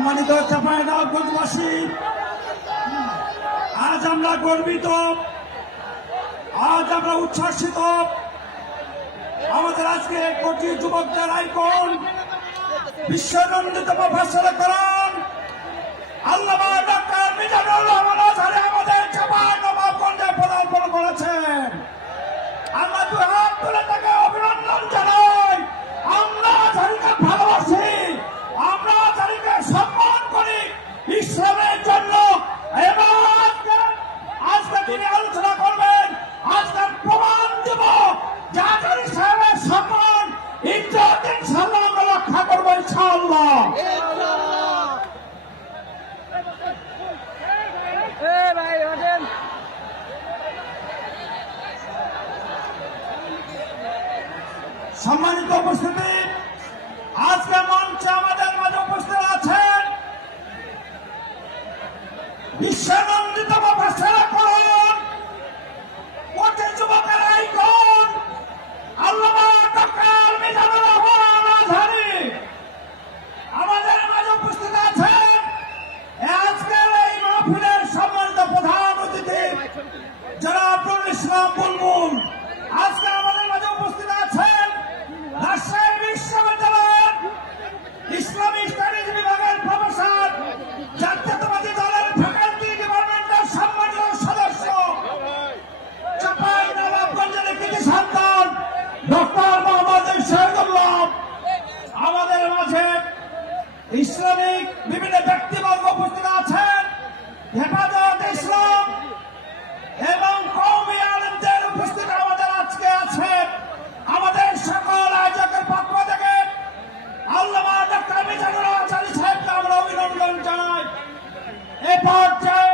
সম্মানিত চাপাইনবাসী আজ আমরা গর্বিত, আজ আমরা উচ্ছ্বাসিত। আমাদের আজকে কোটি যুবকদের আইকন, বিশ্বনন্দিত প্রফেসর করান আল্লাহ আমাদের চাপাই পদার্পণ করেছেন। আমরা দু হাত তুলে তাকে অভিনন্দন জানাই আমরা আজহারিকে ভালোবাসি আমরা আজহারিকে সম্মান করি ইসলামের জন্য এবং আজকে আজকে তিনি আলোচনা করবেন আজকে প্রমাণ দেব যে আজহারি সাহেবের সম্মান ইজ্জত ইনশাল্লাহ আমরা রক্ষা করব ইনশাআল্লাহ এ ভাই ওঠেন সম্মানিত উপস্থিতি আজকে মঞ্চে আমাদের মাঝে উপস্থিত আছেন বিশ্বনন্দিত প্রফেসর করুন কোটি যুবকের আইকন আল্লামা ডক্টর মিজানুর রহমান আজহারি আমাদের মাঝে উপস্থিত আছেন আজকের এই মাহফিলের সম্মানিত প্রধান অতিথি যারা আব্দুল ইসলাম বুলবুল আজকে আমাদের মাঝে উপস্থিত আছেন রাজশাহী বিশ্ববিদ্যালয়ের ইসলামী স্টাডিজ বিভাগের প্রফেসর জাতীয়তাবাদী দলের ফ্যাকাল্টি ডিপার্টমেন্টের সম্মানিত সদস্য চাপাই নবাবগঞ্জের কৃতি সন্তান ডক্টর মোহাম্মদ শহীদুল্লাহ আমাদের মাঝে ইসলামিক বিভিন্ন ব্যক্তিবর্গ উপস্থিত আছেন। হেফাজত ইসলাম এবং কৌমি আলমদের উপস্থিত আমাদের আজকে আছে আমাদের সকল আয়োজকের পক্ষ থেকে আল্লামা ডক্টর মিজানুর আচারি সাহেবকে আমরা অভিনন্দন জানাই এ পর্যায়ে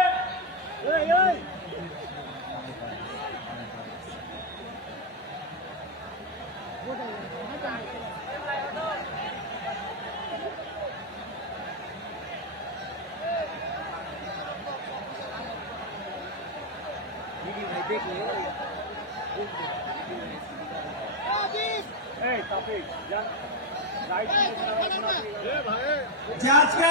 এই টপিক যান রাইট যে আজকে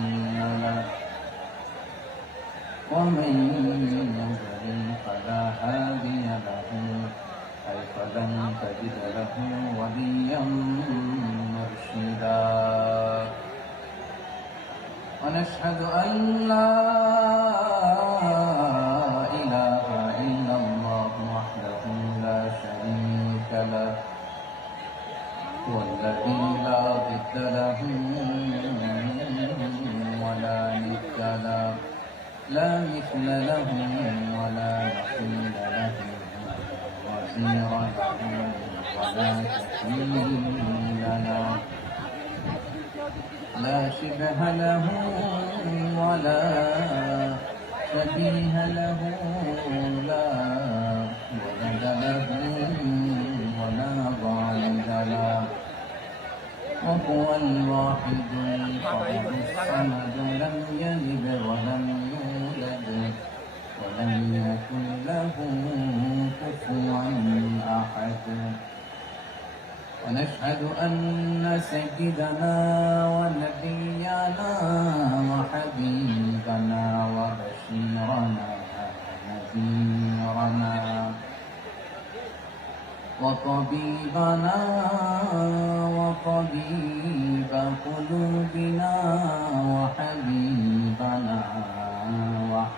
ومن يضلل فلا هادي له أي فلن تجد له وليا مرشدا. ونشهد أن لا إله إلا الله وحده لا شريك له والذي لا ضد له ولا ند له. لا مثل له ولا مثيل له وزير ولا كفيل له لا شبه له ولا شبيه له لا ولد له ولا والد له وهو الواحد الفرد الصمد لم يلد ولم ولم يكن له كفوا أحد. ونشهد أن سيدنا ونبينا وحبيبنا وبشيرنا ونذيرنا وطبيبنا وطبيب قلوبنا وحبيبنا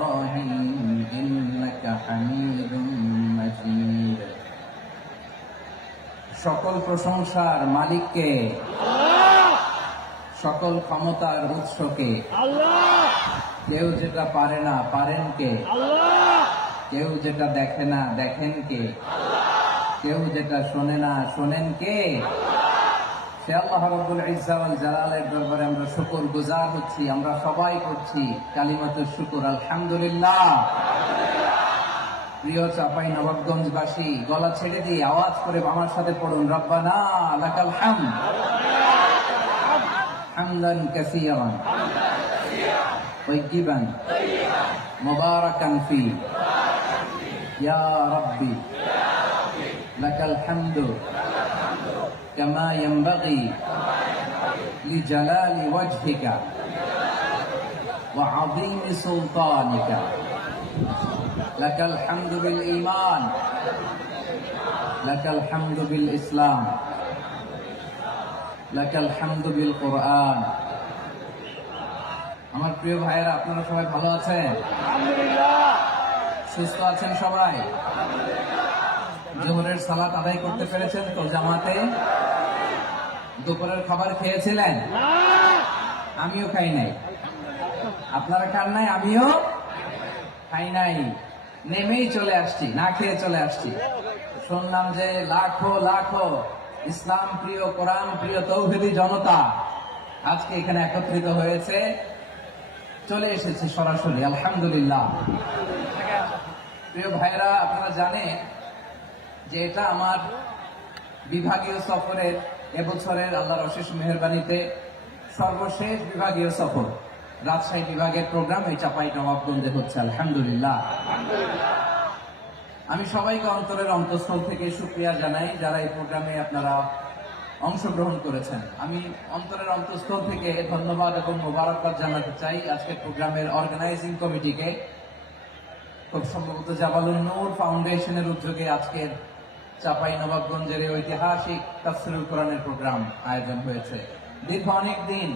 إبراهيم إنك حميد مجيد সকল প্রশংসার মালিককে সকল ক্ষমতার উৎসকে কেউ যেটা পারে না পারেন কে কেউ যেটা দেখে না দেখেন কে কেউ যেটা শোনে না শোনেন কে সে আল্লাহ রব্বুল ইজ্জা ওয়াল জালালের দরবারে আমরা শুকর গুজার হচ্ছি আমরা সবাই করছি কালিমাতুর শুকর আলহামদুলিল্লাহ প্রিয় চাপাই নবাবগঞ্জবাসী গলা ছেড়ে দিয়ে আওয়াজ করে আমার সাথে পড়ুন রব্বানা লাকাল হামদ হামদান কাসীরান طيبا مباركا فيه يا ربي لك الحمد كما ينبغي لجلال وجهك وعظيم سلطانك لك الحمد بالإيمان لك الحمد بالإسلام لك الحمد بالقرآن আমার প্রিয় ভাইয়েরা আপনারা সবাই ভালো আছেন সুস্থ আছেন সবাই জোহরের সালাত আদায় করতে পেরেছেন তো জামাতে দুপুরের খাবার খেয়েছিলেন? আমিও খাই নাই। আপনারা খান নাই আমিও খাই নাই। নেমেই চলে আসছি না খেয়ে চলে আসছি। শুনলাম যে লাখো লাখো ইসলাম প্রিয় কোরআন প্রিয় তৌহিদি জনতা আজকে এখানে একত্রিত হয়েছে। চলে এসেছে সরাসরি আলহামদুলিল্লাহ। প্রিয় ভাইরা আপনারা জানেন যে এটা আমার বিভাগীয় সফরের এবছরের আল্লাহর অশেষ মেহরবানিতে সর্বশেষ বিভাগীয় সফর। রাজশাহী বিভাগের প্রোগ্রাম এই চাপাই নবাবগঞ্জে হচ্ছে, আলহামদুলিল্লাহ। আমি সবাইকে অন্তরের অন্তঃস্থল থেকে সুক্রিয়া জানাই যারা এই প্রোগ্রামে আপনারা অংশগ্রহণ করেছেন। আমি অন্তরের অন্তঃস্থল থেকে ধন্যবাদ এবং মোবারকবাদ জানাতে চাই আজকের প্রোগ্রামের অর্গানাইজিং কমিটিকে খুব সম্ভবত জাবালুন নূর ফাউন্ডেশনের উদ্যোগে আজকের চাপাই নবাবগঞ্জের ঐতিহাসিক তাফসিরুল কোরআনের প্রোগ্রাম আয়োজন হয়েছে। দীর্ঘ অনেক দিন,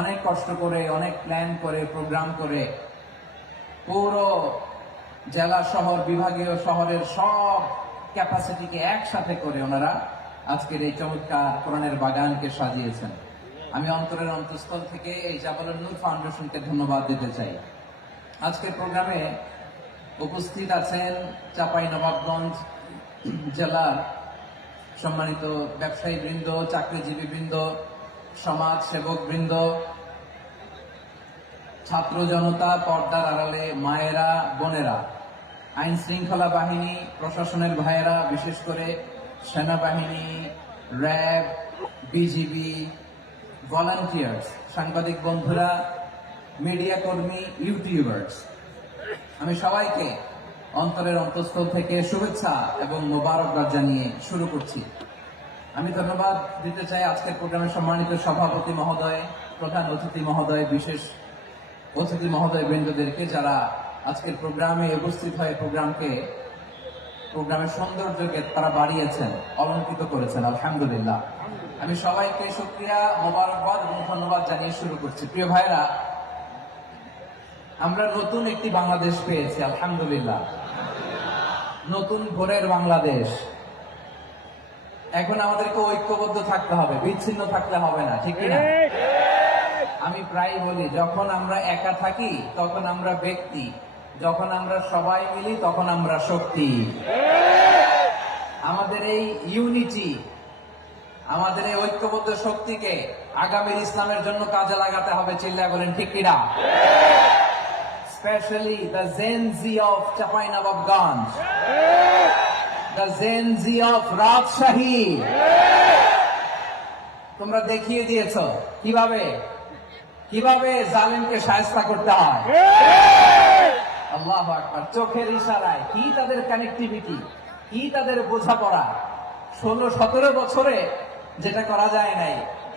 অনেক কষ্ট করে, অনেক প্ল্যান করে প্রোগ্রাম করে পুরো জেলা শহর, বিভাগীয় শহরের সব ক্যাপাসিটিকে একসাথে করে ওনারা আজকের এই চমৎকার কোরআনের বাগানকে সাজিয়েছেন। আমি অন্তরের অন্তঃস্থল থেকে এই জাবালুন নূর ফাউন্ডেশনকে ধন্যবাদ দিতে চাই। আজকের প্রোগ্রামে উপস্থিত আছেন চাপাই নবাবগঞ্জ জেলার সম্মানিত ব্যবসায়ী বৃন্দ চাকরিজীবী বৃন্দ সমাজ সেবক বৃন্দ ছাত্র জনতা, পর্দার আড়ালে মায়েরা, বোনেরা, আইন শৃঙ্খলা বাহিনী, প্রশাসনের ভাইয়েরা, বিশেষ করে সেনাবাহিনী, র্যাব, বিজিবি, ভলান্টিয়ার্স, সাংবাদিক বন্ধুরা মিডিয়া কর্মী ইউটিউবার্স। আমি সবাইকে অন্তরের অন্তঃস্থল থেকে শুভেচ্ছা এবং মোবারকবাদ জানিয়ে শুরু করছি। আমি ধন্যবাদ দিতে চাই আজকের প্রোগ্রামের সম্মানিত সভাপতি মহোদয়, প্রধান অতিথি মহোদয়, বিশেষ অতিথি মহোদয় বৃন্দদেরকে যারা আজকের প্রোগ্রামে উপস্থিত হয়ে প্রোগ্রামকে, প্রোগ্রামের সৌন্দর্যকে তারা বাড়িয়েছেন, অলঙ্কৃত করেছেন, আলহামদুলিল্লাহ। আমি সবাইকে সুক্রিয়া মোবারকবাদ এবং ধন্যবাদ জানিয়ে শুরু করছি। প্রিয় ভাইরা, আমরা নতুন একটি বাংলাদেশ পেয়েছি, আলহামদুলিল্লাহ। নতুন ভোরের বাংলাদেশ। এখন আমাদেরকে ঐক্যবদ্ধ থাকতে হবে, বিচ্ছিন্ন থাকলে হবে না, ঠিক কিনা? আমি প্রায় বলি, যখন আমরা একা থাকি, তখন আমরা ব্যক্তি। যখন আমরা সবাই মিলি, তখন আমরা শক্তি। আমাদের এই ইউনিটি, আমাদের এই ঐক্যবদ্ধ শক্তিকে আগামীর ইসলামের জন্য কাজে লাগাতে হবে, চিল্লায় বলেন, ঠিক কিনা? Specially the Gen Z of Chapainawabganj the Gen Z of Rajshahi তোমরা দেখিয়ে দিয়েছ, কীভাবে? কীভাবে জালিমকে সায়স্তা করতে হয়? আল্লাহ আকবার, চোখের ইশারায়, কি তাদের কানেক্টিভিটি কি তাদের বোঝাপড়া? ষোলো সতেরো বছরে যেটা করা যায় নাই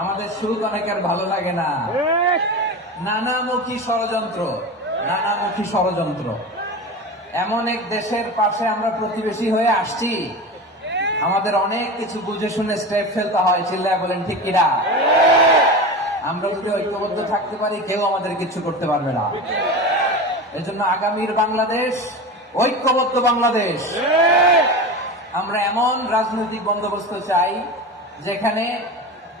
আমাদের সুখ অনেকের ভালো লাগে না। নানামুখী ষড়যন্ত্র নানামুখী ষড়যন্ত্র। এমন এক দেশের পাশে আমরা প্রতিবেশী হয়ে আসছি। আমাদের অনেক কিছু বুঝে শুনে স্টেপ ফেলতে হয়, চিল্লায় বলেন, ঠিক কিনা? আমরা যদি ঐক্যবদ্ধ থাকতে পারি, কেউ আমাদের কিছু করতে পারবে না। এজন্য আগামীর বাংলাদেশ, ঐক্যবদ্ধ বাংলাদেশ। আমরা এমন রাজনৈতিক বন্দোবস্ত চাই, যেখানে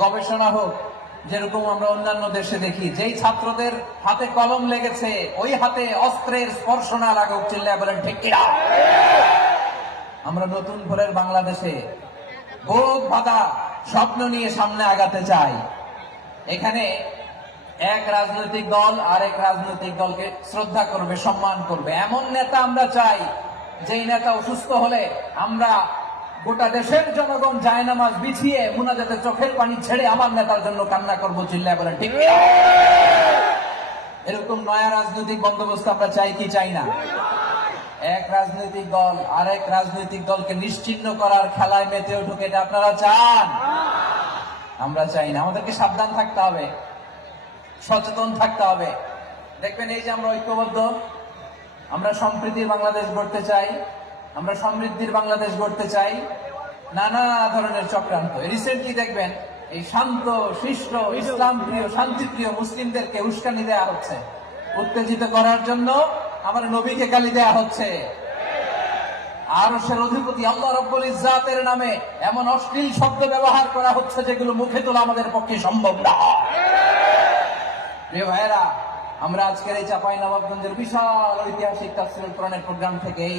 গবেষণা হোক, যেরকম আমরা অন্যান্য দেশে দেখি, যেই ছাত্রদের হাতে কলম লেগেছে, ওই হাতে অস্ত্রের স্পর্শ না লাগুক, চিল্লায় বলেন, ঠিক আমরা নতুন ভোরের বাংলাদেশে ভোগ বাধা স্বপ্ন নিয়ে সামনে আগাতে চাই। এখানে এক রাজনৈতিক দল আর এক রাজনৈতিক দলকে শ্রদ্ধা করবে, সম্মান করবে। এমন নেতা আমরা চাই, যেই নেতা অসুস্থ হলে আমরা গোটা দেশের জনগণ জায়নামাজ বিছিয়ে মুনাজাতে চোখের পানি ছেড়ে আমার নেতার জন্য কান্না করব চিল্লায় বলে, ঠিক এরকম নয়া রাজনৈতিক বন্দোবস্ত আমরা চাই কি চাই না? এক রাজনৈতিক দল আরেক রাজনৈতিক দলকে নিশ্চিহ্ন করার খেলায় মেতে এটা আপনারা চান? আমরা চাই না। আমাদেরকে সাবধান থাকতে হবে, সচেতন থাকতে হবে। দেখবেন এই যে আমরা ঐক্যবদ্ধ, আমরা সম্প্রীতির বাংলাদেশ গড়তে চাই। আমরা সমৃদ্ধির বাংলাদেশ গড়তে চাই নানা ধরনের চক্রান্ত। রিসেন্টলি দেখবেন, এই শান্ত, শিষ্ট ইসলাম প্রিয় শান্তিপ্রিয় মুসলিমদেরকে উস্কানি দেওয়া হচ্ছে। উত্তেজিত করার জন্য আমার নবীকে গালি দেওয়া হচ্ছে। আরশের অধিপতি আল্লাহ রব্বুল নামে এমন অশ্লীল শব্দ ব্যবহার করা হচ্ছে যেগুলো মুখে তোলা আমাদের পক্ষে সম্ভব না। প্রিয় ভাইয়েরা, আমরা আজকের এই চাপাই নবাবগঞ্জের বিশাল ঐতিহাসিক তাফসিরুল কোরআনের প্রোগ্রাম থেকে এই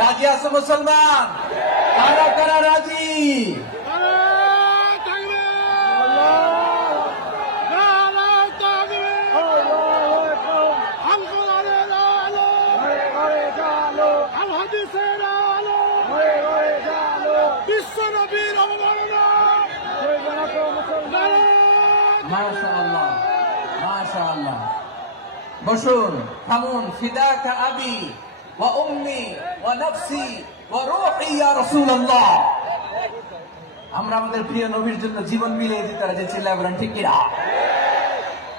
রাজি আছো মুসলমান কারা কারা রাজি বিশ্বনবীর অবমাননা মাশাআল্লাহ মাশাআল্লাহ বসুন থামুন ফিদাকা আবি ওয়া নাফসি ওয়া রূহি, ইয়া রাসূলুল্লাহ। আমরা আমাদের প্রিয় নবীর জন্য জীবন মিলিয়ে দিতে রাজি চিল্লায় বলেন, ঠিক কিনা?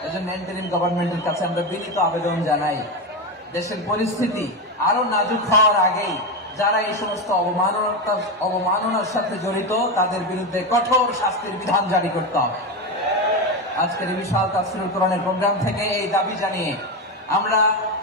এজন্য এন্টারিম গভর্নমেন্টের কাছে আমরা বিনীত আবেদন জানাই, দেশের পরিস্থিতি আরও নাজুক হওয়ার আগেই যারা এই সমস্ত অবমাননার অবমাননার সাথে জড়িত, তাদের বিরুদ্ধে কঠোর শাস্তির বিধান জারি করতে হবে। আজকের বিশাল তাফসিরুল কোরআনের প্রোগ্রাম থেকে এই দাবি জানিয়ে আমরা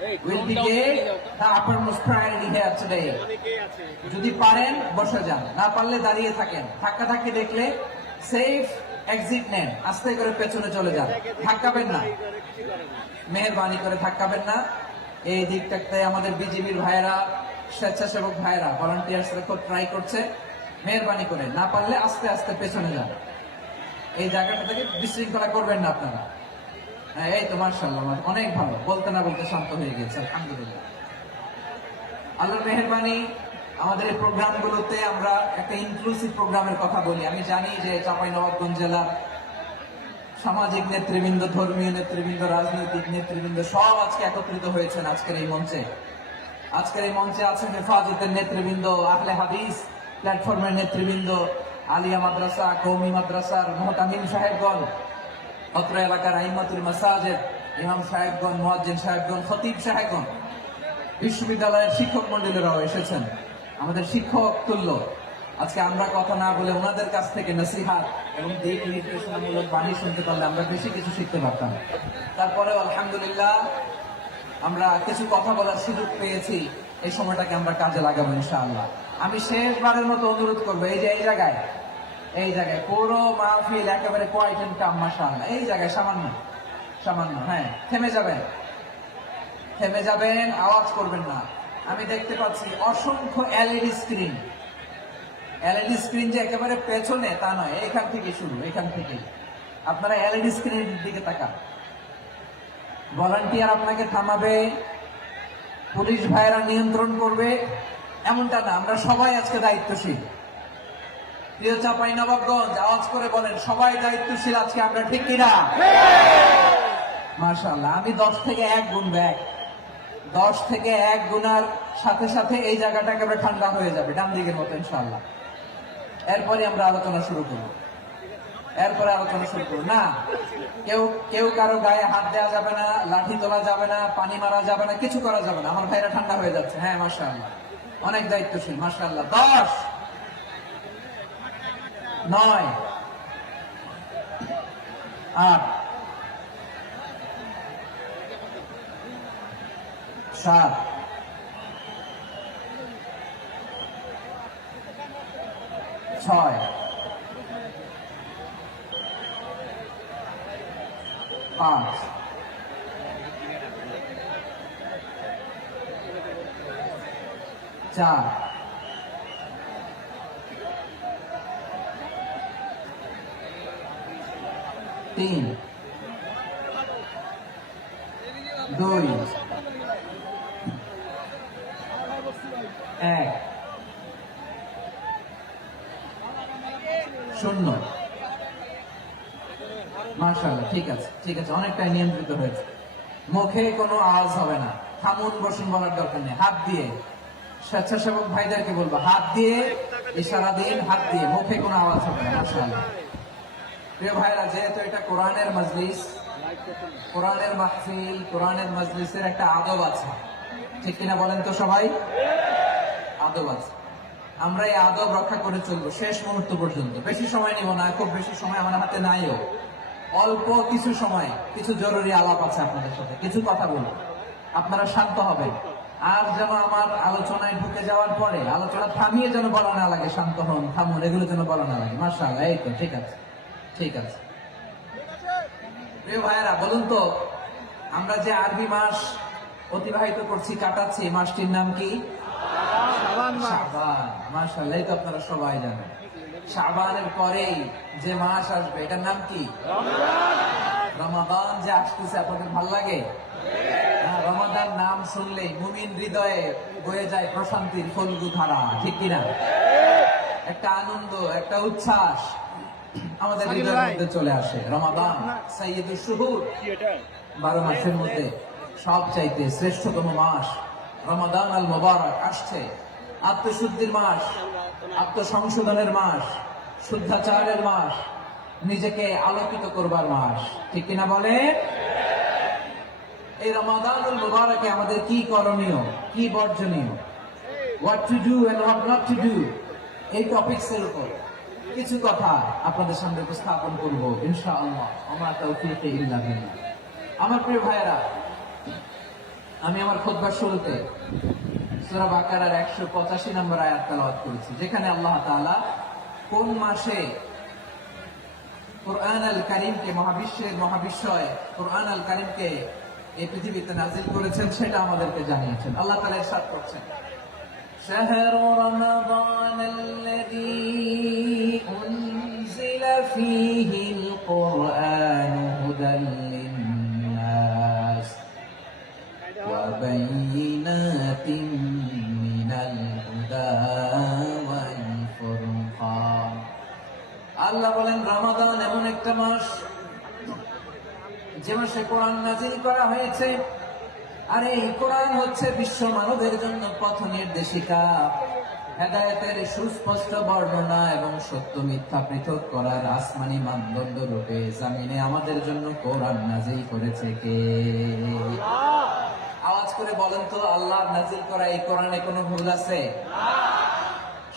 will be the uppermost priority here today. যদি পারেন বসে যান। না পারলে দাঁড়িয়ে থাকেন। ধাক্কা ধাক্কি দেখলে সেফ এক্সিট নেন। আস্তে করে পেছনে চলে যান। ধাক্কাবেন না। মেহরবানি করে ধাক্কাবেন না। এই দিকটাতে আমাদের বিজেপির ভাইয়েরা স্বেচ্ছাসেবক ভাইয়েরা ভলান্টিয়ার্সরা খুব ট্রাই করছে। মেহরবানি করে। না পারলে আস্তে আস্তে পেছনে যান। এই জায়গাটা থেকে বিশৃঙ্খলা করবেন না আপনারা। এই তো মার্শাল্লাহ অনেক ভালো। বলতে না বলতে শান্ত হয়ে গেছে, আলহামদুলিল্লাহ। আল্লাহর মেহরবানি, আমাদের এই প্রোগ্রামগুলোতে আমরা একটা ইনক্লুসিভ প্রোগ্রামের কথা বলি। আমি জানি যে চাঁপাই নবাবগঞ্জ জেলার সামাজিক নেতৃবৃন্দ, ধর্মীয় নেতৃবৃন্দ, রাজনৈতিক নেতৃবৃন্দ সব আজকে একত্রিত হয়েছেন আজকের এই মঞ্চে। আজকের এই মঞ্চে আছেন হেফাজতের নেতৃবৃন্দ, আহলে হাদিস প্ল্যাটফর্মের নেতৃবৃন্দ, আলিয়া মাদ্রাসা, কৌমি মাদ্রাসার মোহতামিম সাহেবগণ অত্র এলাকার আইমাতুল মাসাজেদ, ইমাম সাহেবগণ, মোয়াজ্জিন সাহেবগণ, খতিব সাহেবগণ, বিশ্ববিদ্যালয়ের শিক্ষক মন্ডলীরাও এসেছেন। আমাদের শিক্ষক তুল্য। আজকে আমরা কথা না বলে ওনাদের কাছ থেকে নসিহাত এবং দিক নির্দেশনামূলক বাণী শুনতে পারলে আমরা বেশি কিছু শিখতে পারতাম। তারপরে আলহামদুলিল্লাহ আমরা কিছু কথা বলার সুযোগ পেয়েছি। এই সময়টাকে আমরা কাজে লাগাবো ইনশাআল্লাহ। আমি শেষবারের মতো অনুরোধ করব, এই যে এই জায়গায় এই জায়গায় পুরো মাহফিল একেবারে কোয়াইট এন্ড এই জায়গায় সামান্য সামান্য হ্যাঁ থেমে যাবেন। থেমে যাবেন, আওয়াজ করবেন না। আমি দেখতে পাচ্ছি অসংখ্য এলইডি স্ক্রিন এলইডি স্ক্রিন যে একেবারে পেছনে, তা নয়, এখান থেকে শুরু, এখান থেকে। আপনারা এলইডি স্ক্রিনের দিকে তাকান। ভলান্টিয়ার আপনাকে থামাবে, পুলিশ ভাইয়েরা নিয়ন্ত্রণ করবে, এমনটা না, আমরা সবাই আজকে দায়িত্বশীল। চাপাই নবাবগঞ্জ আওয়াজ করে বলেন, সবাই দায়িত্বশীল আজকে, আমরা ঠিক কিনা? মার্শাল্লাহ আমি দশ থেকে এক গুণ ব্যাগ। দশ থেকে এক গুণার সাথে সাথে এই জায়গাটা একেবারে ঠান্ডা হয়ে যাবে, ডান দিকের মতো ইনশাল্লাহ এরপরে আমরা আলোচনা শুরু করব। এরপরে আলোচনা শুরু করব। না, কেউ কেউ কারও গায়ে হাত দেওয়া যাবে না, লাঠি তোলা যাবে না, পানি মারা যাবে না, কিছু করা যাবে না। আমার ভাইরা ঠান্ডা হয়ে যাচ্ছে। হ্যাঁ মাশাআল্লাহ। অনেক দায়িত্বশীল, মাশাআল্লাহ। দশ! নয়। আট। সাত। ছয়। পাঁচ। চার। তিন, দুই, এক, শূন্য। মার্শাল্লাহ ঠিক আছে ঠিক আছে অনেকটাই নিয়ন্ত্রিত হয়েছে। মুখে কোনো আওয়াজ হবে না। থামুন, বসুন বলার দরকার নেই। হাত দিয়ে, স্বেচ্ছাসেবক ভাইদেরকে বলব, হাত দিয়ে, ইশারা দিন, হাত দিয়ে, মুখে কোনো আওয়াজ হবে না মার্শাল্লাহ প্রিয় ভাইরা যেহেতু এটা কোরআনের মজলিস, কোরআনের মাহফিল, কোরআনের মজলিসের একটা আদব আছে। ঠিক কিনা বলেন তো সবাই? আদব আছে। আমরা এই আদব রক্ষা করে চলবো শেষ মুহূর্ত পর্যন্ত। বেশি সময় নিব না, খুব বেশি সময় আমার হাতে নাইও। অল্প কিছু সময়, কিছু জরুরি আলাপ আছে আপনাদের সাথে, কিছু কথা বলব। আপনারা শান্ত হবেন। আর যেন আমার আলোচনায় ঢুকে যাওয়ার পরে, আলোচনা থামিয়ে যেন বলা না লাগে, শান্ত হন, থামুন, এগুলো যেন বলা না লাগে। মার্শাল্লাহ এই তো, ঠিক আছে। ঠিক আছে। প্রিয় ভাইয়েরা বলুন তো আমরা যে আরবি মাস অতিবাহিত করছি কাটাচ্ছি এই মাসটির নাম কি? এই তো আপনারা সবাই জানেন। শাবানের পরেই যে মাস আসবে এটার নাম কি? রমাদান যে আসতেছে আপনাদের ভালো লাগে? রমাদান নাম শুনলেই মুমিন হৃদয়ে বয়ে যায় প্রশান্তির ফলগু ধারা ঠিক কিনা? একটা আনন্দ একটা উচ্ছ্বাস। আমাদের হৃদয়ের মধ্যে চলে আসে। রমাদান সাইয়দুল শুহুর। বারো মাসের মধ্যে সব চাইতে শ্রেষ্ঠতম মাস। রমাদান আল মোবারক আসছে। আত্মশুদ্ধির মাস আত্মসংশোধনের মাস শুদ্ধাচারের মাস নিজেকে আলোকিত করবার মাস। ঠিক কিনা বলে এই রমাদানুল মুবারকে আমাদের কি করণীয় কি বর্জনীয়? What to do and what not to do এই টপিকস এর উপর। কিছু কথা আপনাদের সামনে উপস্থাপন করব ইনশাআল্লাহ আমার তৌফিকে ইল্লা বিল্লাহ আমার প্রিয় ভাইয়েরা আমি আমার খুতবার শুরুতে সূরা বাকারার 185 নম্বর আয়াত তেলাওয়াত করেছি যেখানে আল্লাহ তাআলা কোন মাসে কোরআন আল কারিমকে মহাবিশ্বের মহাবিশ্বয় কোরআন আল কারিমকে এই পৃথিবীতে নাজিল করেছেন সেটা আমাদেরকে জানিয়েছেন আল্লাহ তালা ইরশাদ করছেন شهر رمضان الذي أنزل فيه القرآن هدى للناس وبينات من الهدى والفرقان আল্লাহ বলেন রমাদান এমন একটা মাস যে মাসে কোরআন নাজিল করা হয়েছে আর এই কোরআন হচ্ছে বিশ্ব মানবের জন্য পথ নির্দেশিকা হেদায়তের সুস্পষ্ট বর্ণনা এবং সত্য মিথ্যা পৃথক করার আসমানি মানদণ্ড রূপে জামিনে আমাদের জন্য কোরআন নাজিল করেছে কে? আওয়াজ করে বলেন তো, আল্লাহ নাজিল করা এই কোরআনে কোনো ভুল আছে?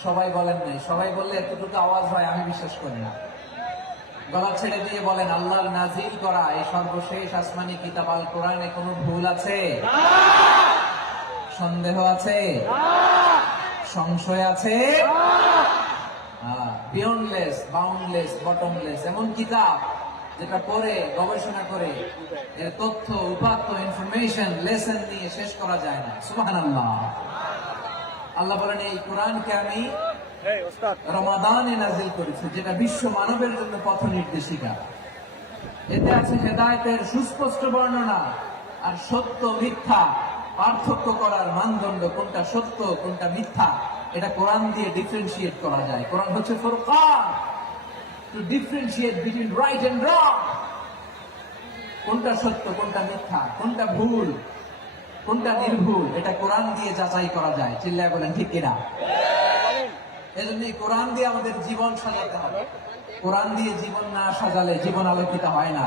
সবাই বলেন নাই। সবাই বললে এতটুকু আওয়াজ হয়, আমি বিশ্বাস করি না। গলা ছেড়ে দিয়ে বলেন, আল্লাহর নাজিল করা এই সর্বশেষ আসমানি কিতাব আল কোরআনে কোনো ভুল আছে? সন্দেহ আছে? সংশয় আছে? বিয়ন্ডলেস বাউন্ডলেস বটমলেস এমন কিতাব যেটা পড়ে গবেষণা করে এর তথ্য উপাত্ত ইনফরমেশন লেসন নিয়ে শেষ করা যায় না। সুবহানাল্লাহ। আল্লাহ বলেন এই কোরআনকে আমি রমাদানে নাজিল করেছে যেটা বিশ্ব মানবের জন্য পথ নির্দেশিকা। এতে আছে হেদায়তের সুস্পষ্ট বর্ণনা আর সত্য মিথ্যা। পার্থক্য করার মানদণ্ড কোনটা সত্য, কোনটা মিথ্যা, এটা কোরআন দিয়ে ডিফারেন্সিয়েট করা যায়। কোরআন হচ্ছে to differentiate between right wrong কোনটা সত্য, কোনটা মিথ্যা, কোনটা ভুল, কোনটা নির্ভুল, এটা কোরআন দিয়ে যাচাই করা যায়। চিল্লায় বলেন ঠিক কিনা? এই কোরআন দিয়ে আমাদের জীবন সাজাতে হবে। কোরআন দিয়ে জীবন না সাজালে জীবন আলোকিত হয় না।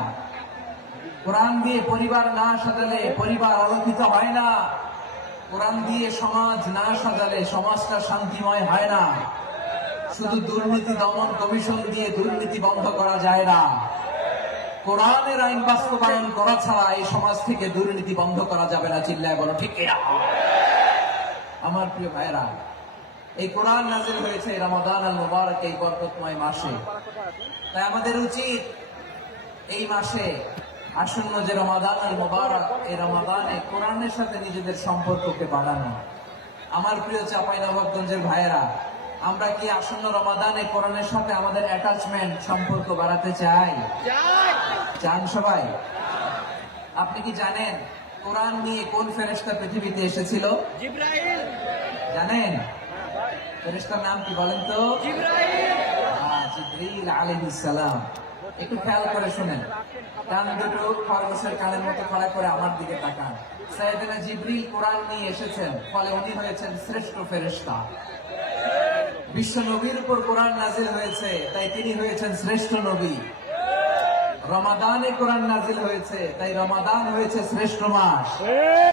কোরআন দিয়ে পরিবার না সাজালে পরিবার আলোকিত হয় না। কোরআন দিয়ে সমাজ না সাজালে সমাজটা শান্তিময় হয় না। শুধু দুর্নীতি দমন কমিশন দিয়ে দুর্নীতি বন্ধ করা যায় না। কোরআনের আইন বাস্তবায়ন করা ছাড়া এই সমাজ থেকে দুর্নীতি বন্ধ করা যাবে না, চিল্লায় বলো, ঠিক আমার প্রিয় ভাইরা এই কোরআন নাজিল হয়েছে রমাদান আল মুবারক এই বরকতময় মাসে। তাই আমাদের উচিত এই মাসে আসন্ন যে রমাদান আল মুবারক এই রমাদানে কোরআনের সাথে নিজেদের সম্পর্ককে বাড়ানো। আমার প্রিয় চাপাই নবাবগঞ্জের ভাইয়েরা আমরা কি আসন্ন রমাদানে কোরআনের সাথে আমাদের অ্যাটাচমেন্ট সম্পর্ক বাড়াতে চাই? চান সবাই? আপনি কি জানেন কোরআন নিয়ে কোন ফেরেশতা পৃথিবীতে এসেছিল? জানেন? ফেরেশতার নাম কি বলেন তো? জিবরিল সালাম। একটু খেয়াল করে শুনেন। কান দুটো খরগোশের কানের মতো খড়া করে আমার দিকে তাকান। সাইয়েদনা জিবরিল কোরআন নিয়ে এসেছেন, ফলে উনি হয়েছেন শ্রেষ্ঠ ফেরেশতা। বিশ্ব নবীর উপর কোরআন নাজিল হয়েছে, তাই তিনি হয়েছেন শ্রেষ্ঠ নবী। রমাদানে কোরআন নাজিল হয়েছে, তাই রমাদান হয়েছে শ্রেষ্ঠ মাস।